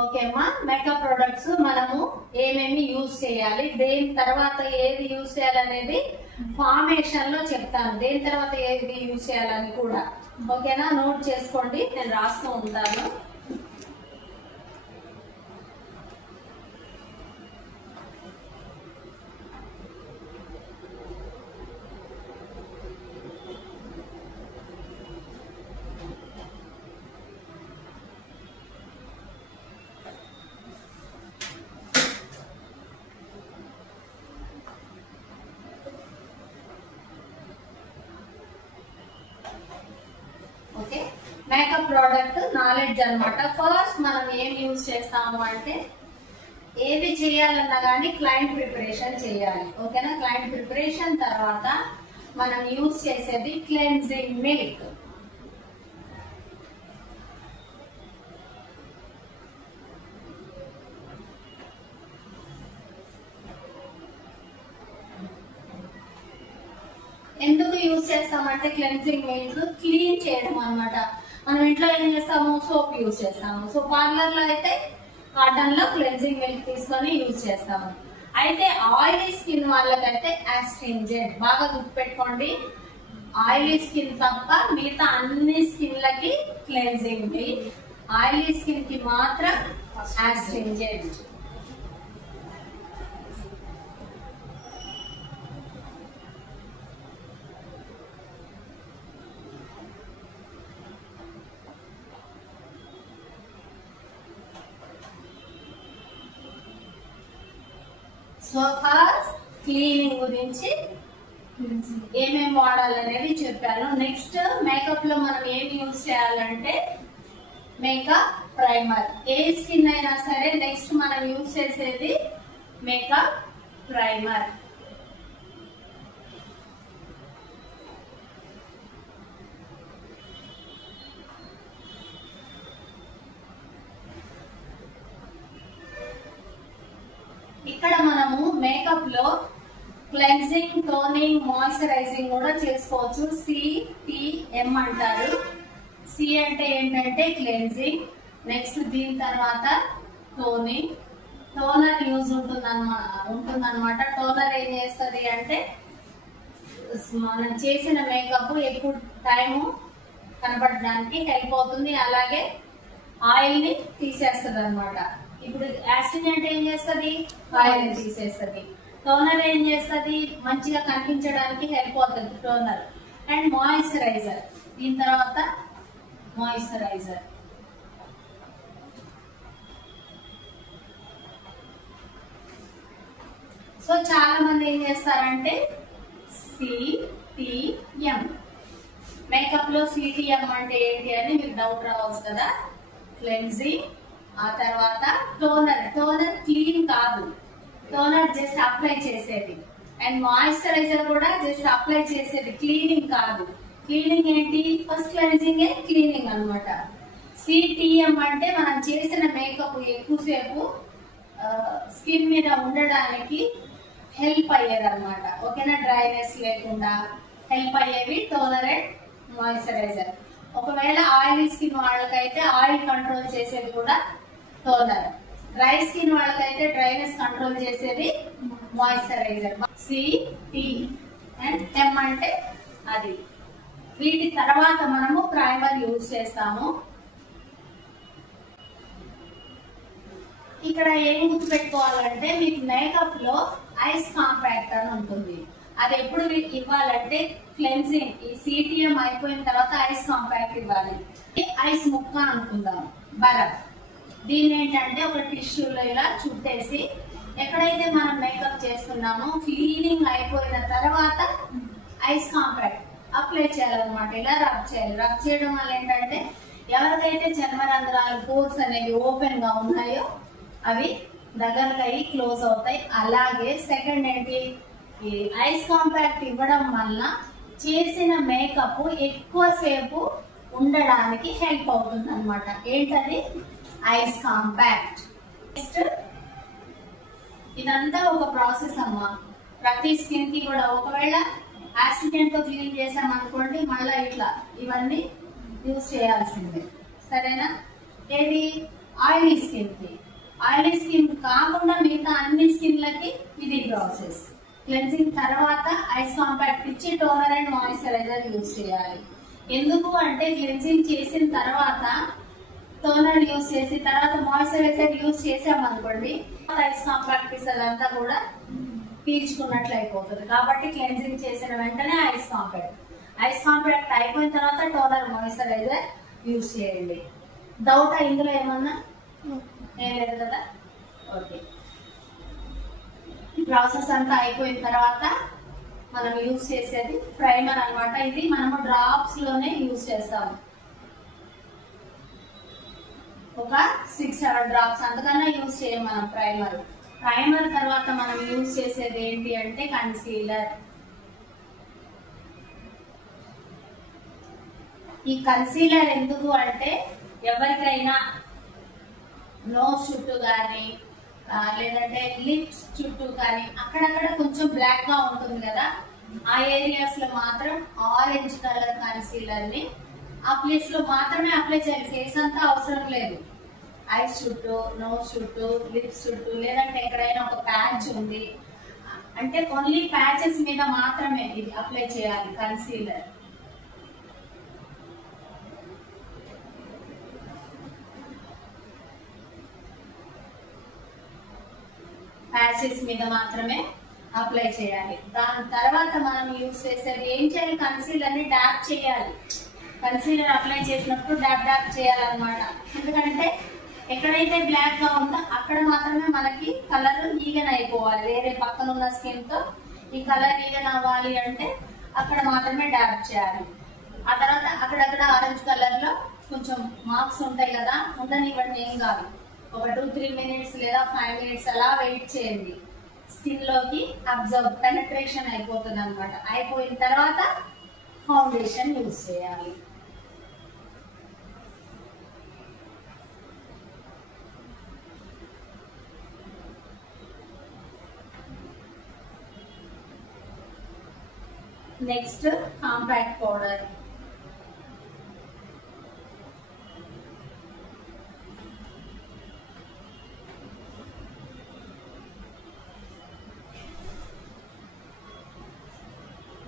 Okay అమ్మా, makeup products మనము ఏమేమి యూజ్ చేయాలి, దేని తర్వాత ఏది యూజ్ చేయాలనేది ఫార్మేషన్ లో చెప్తాను. దేని తర్వాత ఏది యూజ్ చేయాలని కూడా. ఓకేనా, నోట్ చేసుకోండి, నేను రాస్తూ ఉంటాను. ఓకే, మేకప్ ప్రోడక్ట్ నాలెడ్జ్ అన్నమాట. ఫస్ట్ మనం ఏం యూజ్ చేస్తాము అంటే, ఏది చేయాలన్నా కానీ క్లయింట్ ప్రిపరేషన్ చేయాలి. ఓకేనా, క్లయింట్ ప్రిపరేషన్ తర్వాత మనం యూజ్ చేసేది క్లెన్జింగ్ మిల్క్. ఎందుకు యూజ్ చేస్తామంటే, క్లెన్జింగ్ మిల్క్ క్లీన్ చేయడం అన్నమాట. మనం ఇంట్లో ఏం చేస్తాము, సోప్ యూజ్ చేస్తాము. సో పార్లర్ లో అయితే కాటన్ లో క్లెన్జింగ్ మిల్క్ తీసుకొని యూజ్ చేస్తాము. అయితే ఆయిలీ స్కిన్ వాళ్ళకైతే ఆస్ట్రింజెంట్. బాగా గుర్తుపెట్టుకోండి, ఆయిలీ స్కిన్ తప్ప మిగతా అన్ని స్కిన్లకి క్లెన్జింగ్ మిల్క్, ఆయిలీ స్కిన్ కి మాత్రం ఆస్ట్రింజెంట్. సో ఫస్ట్ క్లీనింగ్ గురించి ఏమేమి వాడాలనేది చెప్పాను. నెక్స్ట్ మేకప్ లో మనం ఏమి యూజ్ చేయాలంటే, మేకప్ ప్రైమర్. ఏ స్కిన్ అయినా సరే నెక్స్ట్ మనం యూజ్ చేసేది మేకప్ ప్రైమర్. ఇక్కడ మనము మేకప్ లో క్లెన్జింగ్, టోనింగ్, మాయిశ్చరైజింగ్ కూడా చేసుకోవచ్చు. CTM అంటారు. సి అంటే ఏంటంటే క్లెన్జింగ్, నెక్స్ట్ దీని తర్వాత టోనింగ్. టోనర్ యూజ్ ఉంటుందన్నమాట. టోనర్ ఏం చేస్తుంది అంటే, మనం చేసిన మేకప్ ఎక్కువ టైము కనబడడానికి హెల్ప్ అవుతుంది, అలాగే ఆయిల్ ని తీసేస్తుంది అనమాట. ఇప్పుడు యాస్ట్రింజెంట్ ఏం చేస్తుంది, ఆయిల్ ని తీసేస్తుంది. టోనర్ ఏం చేస్తుంది, మంచిగా కనిపించడానికి హెల్ప్ అవుతుంది టోనర్. అండ్ మాయిశ్చరైజర్, దీని తర్వాత మాయిశ్చరైజర్. సో చాలా మంది ఏం చేస్తారంటే CTM. మేకప్ లో CTM అంటే ఏంటి అని మీకు డౌట్ రావచ్చు కదా. క్లెన్జింగ్, ఆ తర్వాత టోనర్. టోనర్ క్లీన్ కాదు, టోనర్ జస్ట్ అప్లై చేసేది. అండ్ మాయిశ్చరైజర్ కూడా జస్ట్ అప్లై చేసేది, క్లీనింగ్ కాదు. క్లీనింగ్ ఏంటి, ఫస్ట్ క్లెన్జింగ్ క్లీనింగ్ అన్నమాట. CTM అంటే మనం చేసిన మేకప్ ఎక్కువసేపు స్కిన్ మీద ఉండడానికి హెల్ప్ అయ్యేది అనమాట. ఓకేనా, డ్రైనెస్ లేకుండా హెల్ప్ అయ్యేవి టోనర్ అండ్ మాయిశ్చరైజర్. ఒకవేళ ఆయిలీ స్కిన్ వాళ్ళకైతే ఆయిల్ కంట్రోల్ చేసేది కూడా టోనర్. డ్రై స్కిన్ వాళ్ళకైతే డ్రైనెస్ కంట్రోల్ చేసేది మాయిశ్చరైజర్. CTM అంటే అది. వీటి తర్వాత మనము ప్రైమర్ యూజ్ చేస్తాము. ఇక్కడ ఏం గుర్తుపెట్టుకోవాలంటే, మీకు మేకప్ లో ఐస్ కాంపాక్ట్ అని ఉంటుంది. అది ఎప్పుడు ఇవ్వాలంటే, క్లెన్జింగ్ ఈ CTM అయిపోయిన తర్వాత ఐస్ కాంపాక్ట్ ఇవ్వాలి. ఐస్ ముక్క అనుకుందాం, బరఫ్. దీన్ని ఏంటంటే ఒక టిష్యూలో ఇలా చుట్టేసి, ఎక్కడైతే మనం మేకప్ చేస్తున్నామో క్లీనింగ్ అయిపోయిన తర్వాత ఐస్ కాంపాక్ట్ అప్లై చేయాలన్నమాట. ఇలా రబ్ చేయాలి. రబ్ చేయడం వల్ల ఏంటంటే, ఎవరికైతే చర్మరంధ్రాలు, పోర్స్ అనేవి ఓపెన్ గా ఉన్నాయో అవి దగ్గరగా క్లోజ్ అవుతాయి. అలాగే సెకండ్ ఏంటి, ఈ ఐస్ కాంపాక్ట్ ఇవ్వడం వల్ల చేసిన మేకప్ ఎక్కువసేపు ఉండడానికి హెల్ప్ అవుతుంది అనమాట. ఏంటది, ఐస్ కాంపాక్ట్. నెక్స్ట్ ఇదంతా ఒక ప్రాసెస్ అమ్మా. ప్రతి స్కిన్ కి కూడా ఒకవేళ యాక్సిడెంట్ తో క్లీన్ చేసాం అనుకోండి, మళ్ళీ ఇట్లా ఇవన్నీ యూజ్ చేయాల్సిందే. సరేనా, ఏది ఆయిలీ స్కిన్ కి. ఆయిలీ స్కిన్ కాకుండా మిగతా అన్ని స్కిన్లకి ఇది ప్రాసెస్. క్లెన్సింగ్ తర్వాత ఐస్ కాంపాక్ట్ ఇచ్చి టోనర్ అండ్ మాయిశ్చరైజర్ యూజ్ చేయాలి. ఎందుకు అంటే క్లెన్సింగ్ చేసిన తర్వాత టోనర్ యూజ్ చేసి తర్వాత మాయిశ్చరైజర్ యూజ్ చేసామనుకోండి ఐస్ కాంపాక్ట్ అదంతా కూడా పీల్చుకున్నట్లు అయిపోతుంది. కాబట్టి క్లెన్సింగ్ చేసిన వెంటనే ఐస్ కాంపాక్ట్ అయిపోయిన తర్వాత టోనర్ మాయిశ్చరైజర్ యూజ్ చేయండి. డౌటా ఇందులో ఏమన్నా? ఏం లేదు కదా. ఓకే, ప్రాసెస్ అంతా అయిపోయిన తర్వాత మనం యూజ్ చేసేది ప్రైమర్ అన్నమాట. ఇది మనము డ్రాప్స్ లోనే యూజ్ చేస్తాము. ఒక 6-7 డ్రాప్స్ అంతకన్నా యూజ్ చేయం మనం ప్రైమర్ తర్వాత మనం యూజ్ చేసేది ఏంటి అంటే కన్సీలర్. ఈ కన్సీలర్ ఎందుకు అంటే ఎవరికైనా నోస్ చుట్టూ కానీ లేదంటే లిప్స్ చుట్టూ కానీ అక్కడక్కడ కొంచెం బ్లాక్ గా ఉంటుంది కదా, ఆ ఏరియాస్ లో మాత్రం ఆరెంజ్ కలర్ కన్సీలర్ ని ఆ ప్లేస్ లో మాత్రమే అప్లై చేయాలి. ఫేస్ అంతా అవసరం లేదు. ఐస్ చుట్టూ, నోస్ చుట్టూ, లిప్స్ చుట్టూ, లేదంటే ఎక్కడైనా ఒక ప్యాచ్ ఉంది అంటే ఓన్లీ ప్యాచెస్ మీద మాత్రమే ఇది అప్లై చేయాలి కన్సీలర్. ప్యాచెస్ మీద మాత్రమే అప్లై చేయాలి. దాని తర్వాత మనం యూజ్ చేసేది ఏం చేయాలి, కన్సీలర్ ని డాప్ చేయాలి. కన్సీలర్ అప్లై చేసినప్పుడు డాప్ చేయాలన్నమాట. ఎందుకంటే ఎక్కడైతే బ్లాక్ గా ఉందో అక్కడ మాత్రమే మనకి కలర్ ఈవెన్ అయిపోవాలి. వేరే పక్కన ఉన్న స్కిన్ తో ఈ కలర్ ఈవెన్ అవ్వాలి అంటే అక్కడ మాత్రమే డాప్ చేయాలి. ఆ తర్వాత అక్కడక్కడ ఆరెంజ్ కలర్ లో కొంచెం మార్క్స్ ఉంటాయి కదా, ఉండనివ్వండి, ఏం కాదు. ఒక 2-3 మినిట్స్ లేదా 5 మినిట్స్ అలా వెయిట్ చేయండి. స్కిన్ లోకి అబ్జర్వ్ పెనట్రేషన్ అయిపోతుంది అనమాట. అయిపోయిన తర్వాత ఫౌండేషన్ యూజ్ చేయాలి. Next compact powder.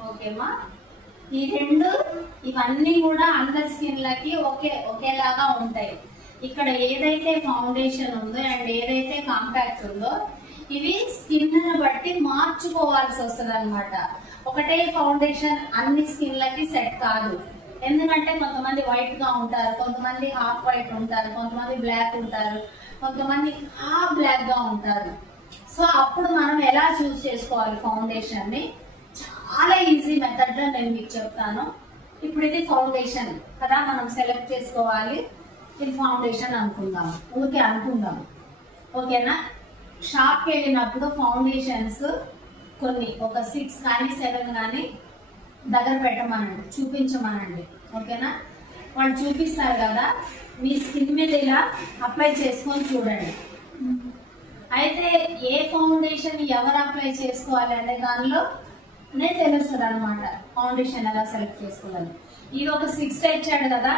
ఓకేమా, ఈ రెండు ఇవన్నీ కూడా అందరి స్కిన్లకి ఒకేలాగా ఉంటాయి. ఇక్కడ ఏదైతే ఫౌండేషన్ ఉందో అండ్ ఏదైతే కాంపాక్ట్ ఉందో ఇవి స్కిన్ బట్టి మార్చుకోవాల్సి వస్తుంది అనమాట. ఒకటే ఫౌండేషన్ అన్ని స్కిన్లకి సెట్ కాదు. ఎందుకంటే కొంతమంది వైట్ గా ఉంటారు, కొంతమంది హాఫ్ వైట్ ఉంటారు, కొంతమంది బ్లాక్ ఉంటారు, కొంతమంది హాఫ్ బ్లాక్ గా ఉంటారు. సో అప్పుడు మనం ఎలా చూస్ చేసుకోవాలి ఫౌండేషన్ ని? చాలా ఈజీ మెథడ్ లో నేను మీకు చెప్తాను. ఇప్పుడు ఇది ఫౌండేషన్ కదా, మనం సెలెక్ట్ చేసుకోవాలి. ఇది ఫౌండేషన్ అనుకుందాం, అనుకుందాం. ఓకేనా? షాప్ కి వెళ్ళినప్పుడు ఫౌండేషన్స్ కొన్ని ఒక 6 కానీ 7 కానీ దగ్గర పెట్టమనండి, చూపించమనండి. ఓకేనా? వాళ్ళు చూపిస్తారు కదా, మీ స్కిన్ మీద ఇలా అప్లై చేసుకొని చూడండి. అయితే ఏ ఫౌండేషన్ ఎవరు అప్లై చేసుకోవాలి అనే దానిలో తెలుస్తుంది అనమాట. ఫౌండేషన్ ఎలా సెలెక్ట్ చేసుకోవాలి. ఇది ఒక 6 ఇచ్చాడు కదా,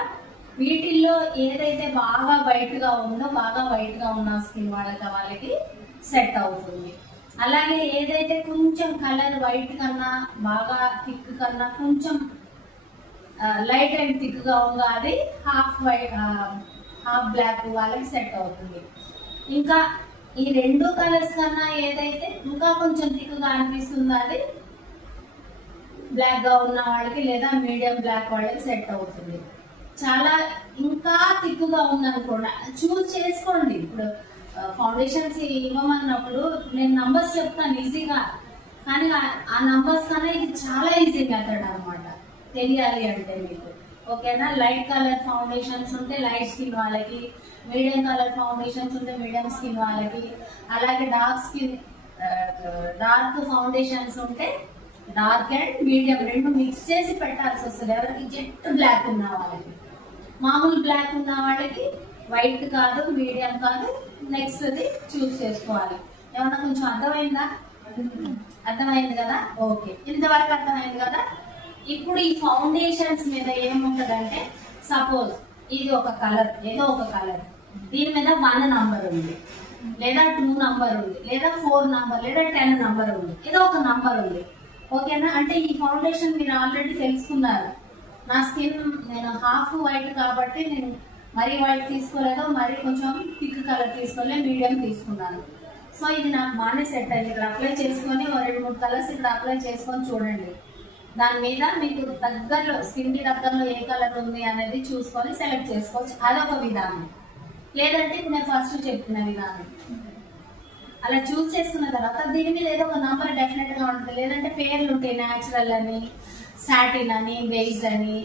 వీటిల్లో ఏదైతే బాగా వైట్ గా ఉందో, బాగా వైట్ గా ఉన్న స్కిన్ వాళ్ళకి సెట్ అవుతుంది. అలాగే ఏదైతే కొంచెం కలర్ వైట్ కన్నా బాగా థిక్ కన్నా కొంచెం లైట్ అండ్ థిక్ గా ఉందో అది హాఫ్ వైట్ హాఫ్ బ్లాక్ వాళ్ళకి సెట్ అవుతుంది. ఇంకా ఈ 2 కలర్స్ కన్నా ఏదైతే ఇంకా కొంచెం థిక్ గా అనిపిస్తుందో అది బ్లాక్ గా ఉన్న వాళ్ళకి లేదా మీడియం బ్లాక్ వాళ్ళకి సెట్ అవుతుంది. చాలా ఇంకా థిక్ గా ఉందనుకోండి, చూస్ చేసుకోండి. ఇప్పుడు ఫౌండేషన్స్ ఇవ్వమన్నప్పుడు నేను నంబర్స్ చెప్తాను ఈజీగా, కానీ ఆ నంబర్స్ కన్నా ఇది చాలా ఈజీ మెథడ్ అనమాట తెలియాలి అంటే మీకు. ఓకేనా? లైట్ కలర్ ఫౌండేషన్స్ ఉంటే లైట్ స్కిన్ వాళ్ళకి, మీడియం కలర్ ఫౌండేషన్స్ ఉంటే మీడియం స్కిన్ వాళ్ళకి, అలాగే డార్క్ ఫౌండేషన్స్ ఉంటే డార్క్ అండ్ మీడియం రెండు మిక్స్ చేసి పెట్టాల్సి వస్తుంది. ఎవరికి జెట్ బ్లాక్ ఉన్న వాళ్ళకి, మామూలు బ్లాక్ ఉన్న వాళ్ళకి వైట్ కాదు, మీడియం కాదు, నెక్స్ట్ అది చూస్ చేసుకోవాలి. ఏమన్నా కొంచెం అర్థమైందా? అర్థమైంది కదా? ఓకే, ఇంతవరకు అర్థమైంది కదా. ఇప్పుడు ఈ ఫౌండేషన్స్ మీద ఏముంటదంటే, సపోజ్ ఇది ఒక కలర్, ఏదో ఒక కలర్ దీని మీద 1 నంబర్ ఉంది, లేదా 2 నంబర్ ఉంది, లేదా 4 నంబర్, లేదా 10 నంబర్ ఉంది, ఏదో ఒక నంబర్ ఉంది. ఓకేనా? అంటే ఈ ఫౌండేషన్ మీరు ఆల్రెడీ తెలుసుకున్నారు. నా స్కిన్ నేను హాఫ్ వైట్ కాబట్టి నేను మరీ వైట్ తీసుకోలేదు, మరీ కొంచెం థిక్ కలర్ తీసుకోలేదు, మీడియం తీసుకున్నాను. సో ఇది నాకు బాగానే సెట్ అయింది. ఇక్కడ అప్లై చేసుకొని 2-3 కలర్స్ ఇక్కడ అప్లై చేసుకొని చూడండి. దాని మీద మీకు దగ్గరలో స్కిన్ కి దగ్గరలో ఏ కలర్ ఉంది అనేది చూసుకొని సెలెక్ట్ చేసుకోవచ్చు. అదొక విధానం. లేదంటే ఇప్పుడు నేను ఫస్ట్ చెప్పిన విధానం అలా చూస్ చేసుకున్న తర్వాత దీని మీద ఏదో ఒక నంబర్ డెఫినెట్ గా ఉంటుంది. లేదంటే పేర్లు ఉంటాయి, న్యాచురల్ అని, సాటిన్ అని, బేజ్ అని,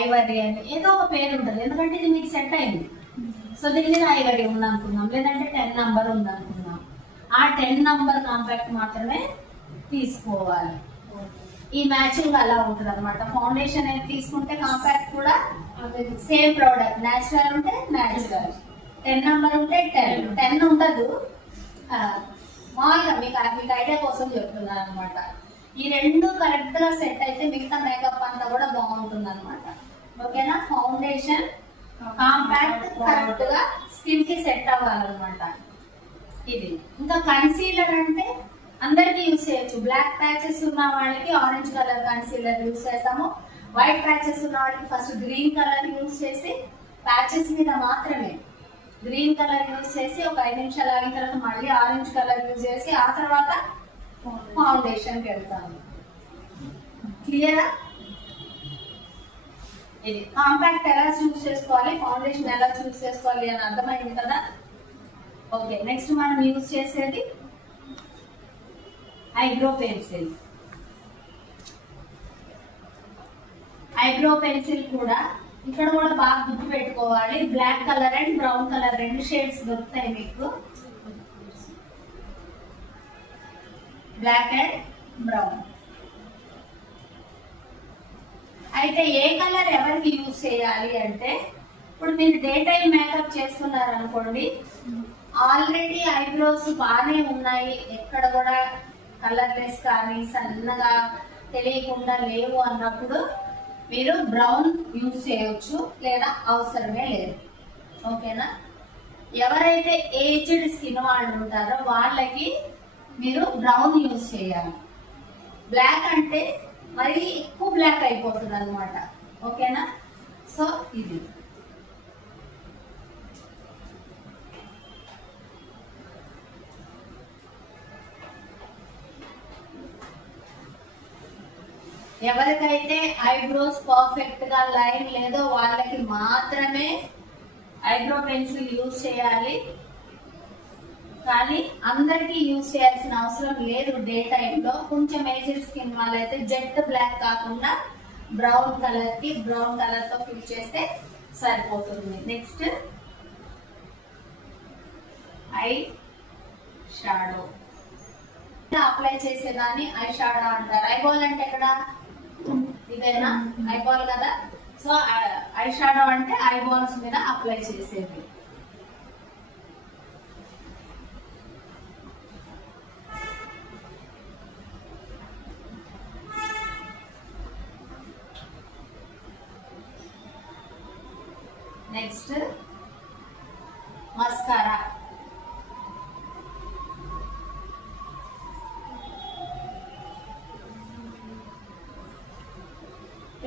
ఐవరీ అని, ఏదో ఒక పేరు ఉంటుంది. ఎందుకంటే ఇది మీకు సెట్ అయింది. సో దీని మీద ఐవరీ ఉంది అనుకుందాం, లేదంటే 10 నంబర్ ఉంది అనుకుందాం. ఆ 10 నంబర్ కాంపాక్ట్ మాత్రమే తీసుకోవాలి. ఈ మ్యాచింగ్ అలా ఉంటుంది అనమాట. ఫౌండేషన్ అయితే తీసుకుంటే కాంపాక్ట్ కూడా సేమ్ ప్రోడక్ట్, న్యాచురల్ ఉంటే న్యాచురల్, 10 నంబర్ ఉంటే 10 ఉండదు. మామూలుగా మీకు ఐడియా కోసం చెప్తున్నాను అనమాట. ఈ 2 కరెక్ట్ గా సెట్ అయితే మిగతా మేకప్ అంతా కూడా బాగుంటుంది అనమాట. ఓకేనా? ఫౌండేషన్ కాంపాక్ట్ కరెక్ట్ గా స్కిన్ కి సెట్ అవ్వాలన్నమాట. ఇది ఇంకా కన్సీలర్ అంటే అందరికి యూజ్ చేయొచ్చు. బ్లాక్ ప్యాచెస్ ఉన్న వాళ్ళకి ఆరెంజ్ కలర్ కన్సీలర్ యూజ్ చేస్తాము. వైట్ ప్యాచెస్ ఉన్న వాళ్ళకి ఫస్ట్ గ్రీన్ కలర్ యూజ్ చేసి ప్యాచెస్ మీద మాత్రమే గ్రీన్ కలర్ యూజ్ చేసి ఒక 5 నిమిషాలు ఆగిన తర్వాత మళ్ళీ ఆరెంజ్ కలర్ యూజ్ చేసి ఆ తర్వాత ఫౌండేషన్ కి వెళ్తాము. క్లియరా? ఇది కాంపాక్ట్ ఎలా చూస్ చేసుకోవాలి, ఫౌండేషన్ ఎలా చూస్ చేసుకోవాలి అని అర్థమైంది కదా? ఓకే, నెక్స్ట్ మనం యూజ్ చేసేది ఐబ్రో పెన్సిల్. ఐబ్రో పెన్సిల్ కూడా ఇక్కడ కూడా బాగా గుర్తు పెట్టుకోవాలి. Black colour and brown colour 2 shades దొరుకుతాయి మీకు. Black and brown. అయితే ఏ కలర్ ఎవరికి యూజ్ చేయాలి అంటే, ఇప్పుడు మీరు డే టైం మేకప్ చేస్తున్నారు అనుకోండి, ఆల్రెడీ ఐబ్రోస్ బాగానే ఉన్నాయి, ఎక్కడ కూడా కలర్లెస్ కానీ సన్నగా తెలియకుండా లేవు అన్నప్పుడు మీరు బ్రౌన్ యూజ్ చేయొచ్చు, లేదా అవసరమే లేదు. ఓకేనా? ఎవరైతే ఏజ్డ్ స్కిన్ వాళ్ళు ఉంటారో వాళ్ళకి మీరు బ్రౌన్ యూజ్ చేయాలి. బ్లాక్ అంటే మరి ఎక్కువ బ్లాక్ అయిపోతుంది అనమాట. ఓకేనా? సో ఇది ఎవరికైతే ఐబ్రోస్ పర్ఫెక్ట్ గా లైన్ లేదో వాళ్ళకి మాత్రమే ఐబ్రో పెన్సిల్ యూజ్ చేయాలి. కానీ అందరికి యూజ్ చేయాల్సిన అవసరం లేదు. డే టైంలో కొంచెం ఏజ్డ్ స్కిన్ వాళ్ళైతే జెట్ బ్లాక్ కాకుండా బ్రౌన్ కలర్ కి బ్రౌన్ కలర్ తో ఫిల్ చేస్తే సరిపోతుంది. నెక్స్ట్ ఐ షాడో అప్లై చేసేదాన్ని ఐ షాడో అంటారు. ఐబాల్ అంటే ఎక్కడ? ఇదేనా ఐబాల్ కదా? సో ఐ షాడో అంటే ఐబాల్స్ మీద అప్లై చేసేది. Next mascara.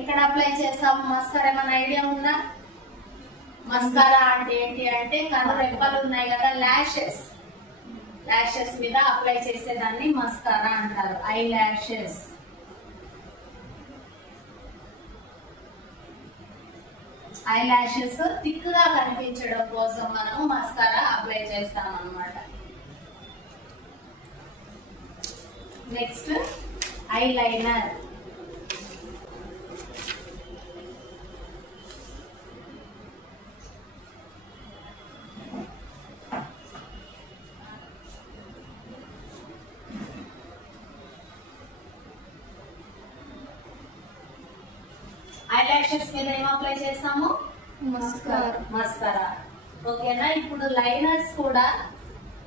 ఇక్కడ అప్లై చేస్తాము. మస్కారా ఏమైనా ఐడియా ఉందా? మస్కారా అంటే ఏంటి అంటే కన్ను రెప్పలు ఉన్నాయి కదా, లాషెస్ మీద అప్లై చేసేదాన్ని మస్కారా అంటారు. I lashes. I lashes thick గా కనిపించడం కోసం మనము మస్కారా అప్లై చేస్తాం అన్నమాట. Next eye liner. ఐలాషెస్ మీద ఏం అప్లై చేస్తాము? మస్కారా. ఓకేనా? ఇప్పుడు లైనర్స్ కూడా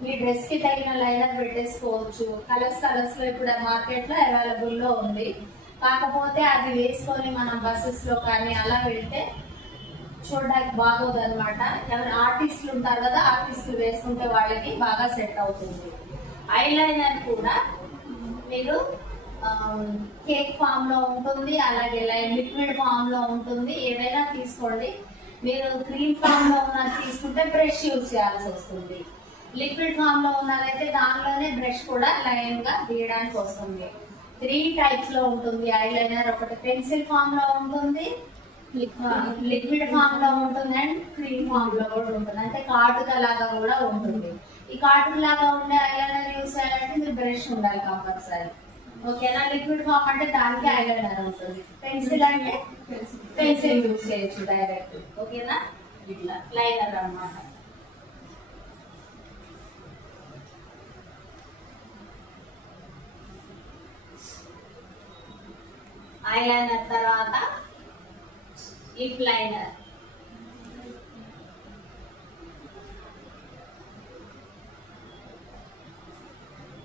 మీ డ్రెస్ కి తగిన లైనర్ పెట్టేసుకోవచ్చు. కలర్స్ లో ఇప్పుడు మార్కెట్ లో అవైలబుల్ లో ఉంది. కాకపోతే అది వేసుకొని మనం బస్సెస్ లో కానీ అలా వెళ్తే చూడడానికి బాగోదు అనమాట. ఎవరు ఆర్టిస్టులు ఉంటారు కదా, ఆర్టిస్టులు వేసుకుంటే వాళ్ళకి బాగా సెట్ అవుతుంది. ఐలైనర్ కూడా మీరు కేక్ ఫామ్ లో ఉంటుంది, అలాగే లిక్విడ్ ఫామ్ లో ఉంటుంది. ఏదైనా తీసుకోండి. మీరు క్రీమ్ ఫామ్ లో ఉన్నది తీసుకుంటే బ్రష్ యూజ్ చేయాల్సి వస్తుంది. లిక్విడ్ ఫామ్ లో ఉన్నదైతే దానిలోనే బ్రష్ కూడా లైన్ గా గీయడానికి వస్తుంది. 3 టైప్స్ లో ఉంటుంది ఐలైనర్. ఒకటి పెన్సిల్ ఫామ్ లో ఉంటుంది, లిక్విడ్ ఫామ్ లో ఉంటుంది, అండ్ క్రీమ్ ఫామ్ లో కూడా ఉంటుంది. అంటే కాటుక లాగా కూడా ఉంటుంది. ఈ కాటుక లాగా ఉండే ఐలైనర్ యూజ్ చేయాలంటే మీరు బ్రష్ ఉండాలి కంపల్సరీ. ఓకేనా? లిక్విడ్ ఫామ్ అంటే దానికి ఐలైనర్ ఉంటుంది. పెన్సిల్ అంటే పెన్సిల్ యూజ్ చేయొచ్చు డైరెక్ట్. ఓకేనా? ఇట్లా లైనర్ అన్నమాట. ఐలైనర్ తర్వాత లిప్ లైనర్.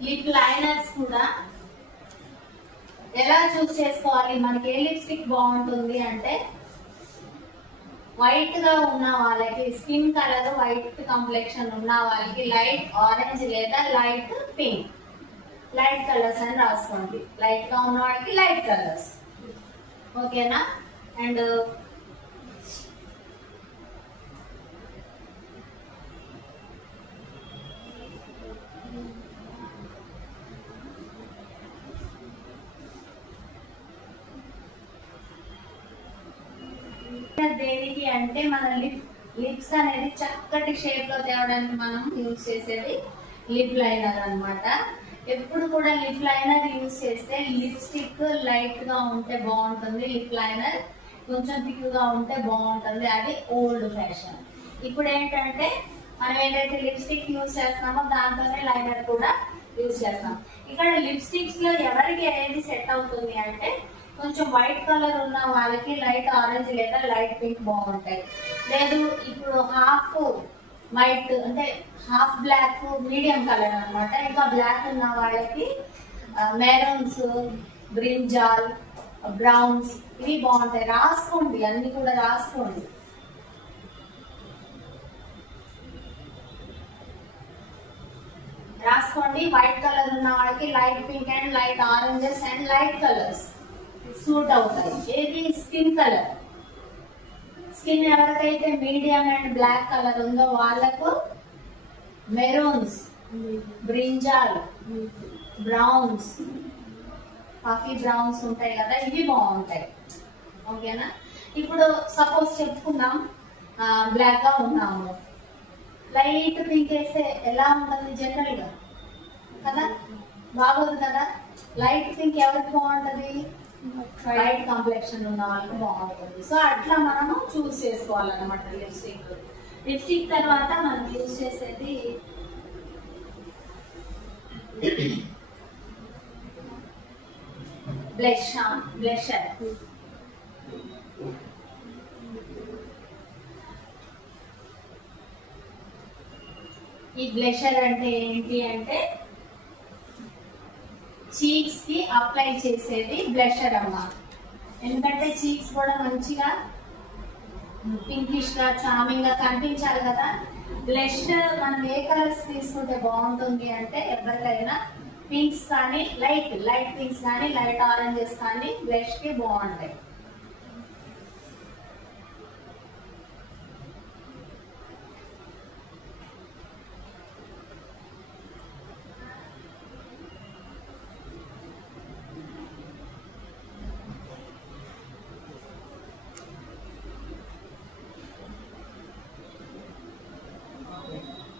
లిప్ లైనర్స్ కూడా ఎలా చూస్ చేసుకోవాలి? మనకి ఏ లిప్స్టిక్ బాగుంటుంది అంటే, వైట్ గా ఉన్న వాళ్ళకి, స్కిన్ కలర్ వైట్ కాంప్లెక్షన్ ఉన్న వాళ్ళకి లైట్ ఆరెంజ్ లేదా లైట్ పింక్, లైట్ కలర్స్ అని రాసుకోండి. లైట్ గా ఉన్న వాళ్ళకి లైట్ కలర్స్. ఓకేనా? అండ్ దేనికి అంటే మన లిప్స్ అనేది చక్కటి షేప్ లో తేవడానికి మనం యూజ్ చేసేది లిప్ లైనర్ అన్నమాట. ఎప్పుడు కూడా లిప్ లైనర్ యూజ్ చేస్తే లిప్స్టిక్ లైట్ గా ఉంటే బాగుంటుంది, లిప్ లైనర్ కొంచెం థిక్ గా ఉంటే బాగుంటుంది. అది ఓల్డ్ ఫ్యాషన్. ఇప్పుడు ఏంటంటే మనం ఏదైతే లిప్స్టిక్ యూజ్ చేస్తున్నామో దాంతోనే లైనర్ కూడా యూజ్ చేస్తాం. ఇక్కడ లిప్స్టిక్స్ లో ఎవరికి ఏది సెట్ అవుతుంది అంటే, కొంచెం వైట్ కలర్ ఉన్న వాళ్ళకి లైట్ ఆరెంజ్ లేదా లైట్ పింక్ బాగుంటాయి. లేదు ఇప్పుడు హాఫ్ వైట్ అంటే హాఫ్ బ్లాక్ మీడియం కలర్ అన్నమాట. ఇంకా బ్లాక్ ఉన్న వాళ్ళకి మెరూన్స్, బ్రింజాల్, బ్రౌన్స్ ఇవి బాగుంటాయి. రాసుకోండి, అన్ని కూడా రాసుకోండి. వైట్ కలర్ ఉన్న వాళ్ళకి light pink and light oranges and light colours suit అవుతాయి. ఏది? Skin colour. స్కిన్ ఎవరికైతే మీడియం అండ్ బ్లాక్ కలర్ ఉందో వాళ్ళకు maroons, brinjal, browns, coffee browns ఉంటాయి కదా, ఇవి బాగుంటాయి. ఓకేనా? ఇప్పుడు సపోజ్ చెప్పుకుందాం, బ్లాక్ గా ఉన్నాము, లైట్ పింక్ వేస్తే ఎలా ఉంటుంది జనరల్ గా కదా, బాగోదు కదా. లైట్ పింక్ ఎవరికి బాగుంటది? వైట్ కాంప్లెక్షన్ ఉన్న వాళ్ళకి బాగుంటుంది. సో అట్లా మనము చూస్ చేసుకోవాలన్నమాట లిప్స్టిక్. లిప్స్టిక్ తర్వాత మనం యూజ్ చేసేది బ్లషర్. ఈ బ్లషర్ అంటే ఏంటి అంటే, చీక్స్ కి అప్లై చేసేది బ్లషర్ అమ్మా. ఎందుకంటే చీక్స్ కూడా మంచిగా పింకిష్ గా చార్మింగ్ గా కనిపించాలి కదా. బ్లష్ మనం ఏ కలర్స్ తీసుకుంటే బాగుంటుంది అంటే, ఎవరికైనా పింక్స్ కానీ లైట్ పింక్స్ కానీ లైట్ ఆరెంజెస్ కానీ బ్లష్ కి బాగుంటాయి.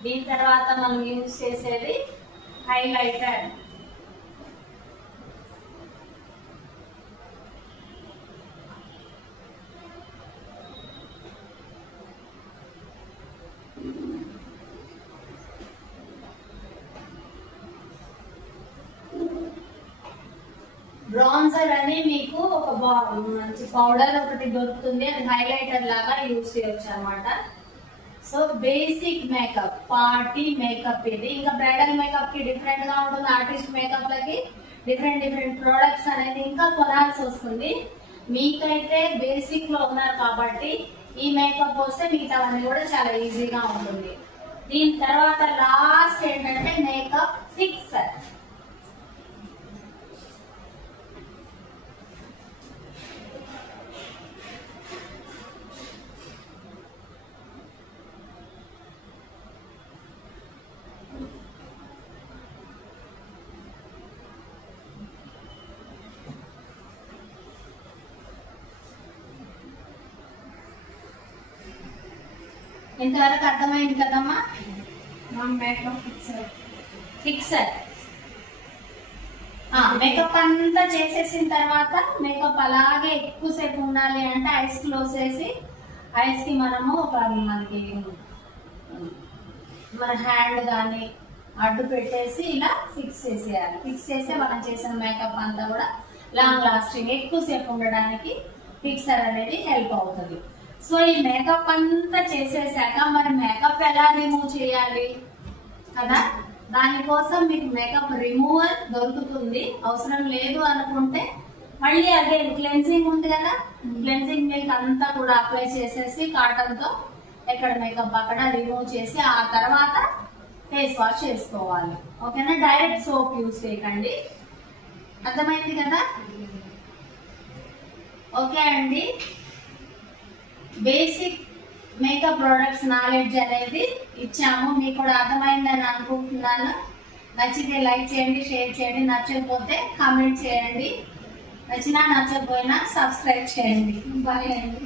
దీని తర్వాత మనం యూజ్ చేసేది హైలైటర్. బ్రాన్జర్ అని మీకు ఒక మంచి పౌడర్ ఒకటి దొరుకుతుంది, అది హైలైటర్ లాగా యూజ్ చేయొచ్చు అన్నమాట. So basic makeup, party makeup ఇది. ఇంకా బ్రైడల్ మేకప్ కి డిఫరెంట్ గా ఉంటుంది, ఆర్టిస్ట్ మేకప్ లకి డిఫరెంట్ ప్రొడక్ట్స్ అనేది ఇంకా కొనాల్సి వస్తుంది. మీకైతే బేసిక్ లో ఉన్నారు కాబట్టి ఈ మేకప్ వస్తే మిగతావన్నీ కూడా చాలా ఈజీగా ఉంటుంది. దీని తర్వాత లాస్ట్ ఏంటంటే మేకప్ ఫిక్సర్. ఇంతవరకు అర్థమైంది కదమ్మా? మేకప్ ఫిక్సర్ మేకప్ అంతా చేసేసిన తర్వాత మేకప్ అలాగే ఎక్కువసేపు ఉండాలి అంటే ఐస్ క్లోజ్ చేసి ఐస్ కి మనము మనకి మన హ్యాండ్ కానీ అడ్డు పెట్టేసి ఇలా ఫిక్స్ చేసేయాలి. ఫిక్స్ చేస్తే మనం చేసిన మేకప్ అంతా కూడా లాంగ్ లాస్టింగ్ ఎక్కువసేపు ఉండడానికి ఫిక్సర్ అనేది హెల్ప్ అవుతుంది. సో ఈ మేకప్ అంతా చేసేసాక మరి మేకప్ ఎలా రిమూవ్ చేయాలి కదా, దానికోసం మీకు మేకప్ రిమూవర్ దొరుకుతుంది. అవసరం లేదు అనుకుంటే మళ్ళీ అదే క్లెన్సింగ్ ఉంది కదా, క్లెన్సింగ్ మిల్క్ అంతా కూడా అప్లై చేసేసి కాటన్ తో ఎక్కడ మేకప్ అక్కడ రిమూవ్ చేసి ఆ తర్వాత ఫేస్ వాష్ చేసుకోవాలి. ఓకేనా? డైరెక్ట్ సోప్ యూజ్ చేయకండి. అర్థమైంది కదా? ఓకే అండి, బేసిక్ మేకప్ ప్రొడక్ట్స్ నాలెడ్జ్ అనేది ఇచ్చాము. మీకు కూడా అర్థమైందని అనుకుంటున్నాను. నచ్చితే లైక్ చేయండి, షేర్ చేయండి, నచ్చకపోతే కామెంట్ చేయండి, నచ్చినా నచ్చకపోయినా సబ్స్క్రైబ్ చేయండి. బాయ్ అండి.